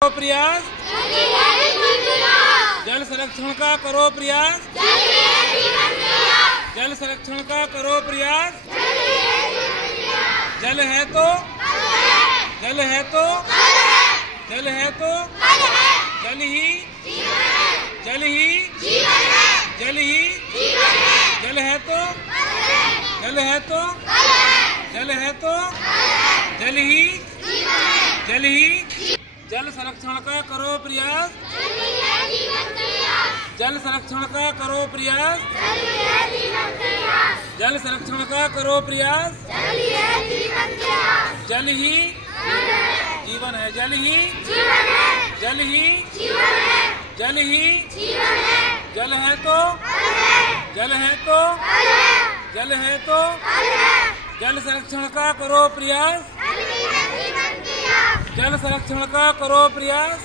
प्रयास, जल संरक्षण का करो प्रयास, जल संरक्षण का करो प्रयास। जल है तो, जल है तो, जल है तो, जल ही, जल ही, जल ही, जल है तो, जल है तो, जल है तो, जल ही, जल ही। जल संरक्षण का करो प्रयास, जल संरक्षण का करो प्रयास, जल संरक्षण का करो प्रयास। जल ही जीवन है, जल ही, जल ही, जल ही, जल है तो, जल है तो, जल है तो, जल संरक्षण का करो प्रयास, जल संरक्षण का करो प्रयास,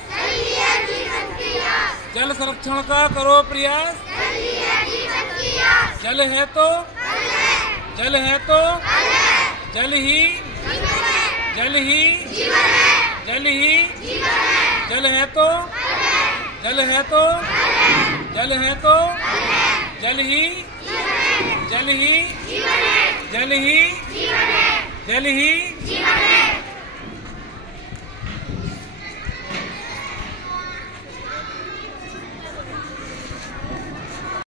जल संरक्षण का करो प्रयास। जल है तो, जल है तो, जल ही, जल ही, जल ही, जल है तो, जल है तो, जल है तो, जल ही, जल ही, जल ही, जल ही।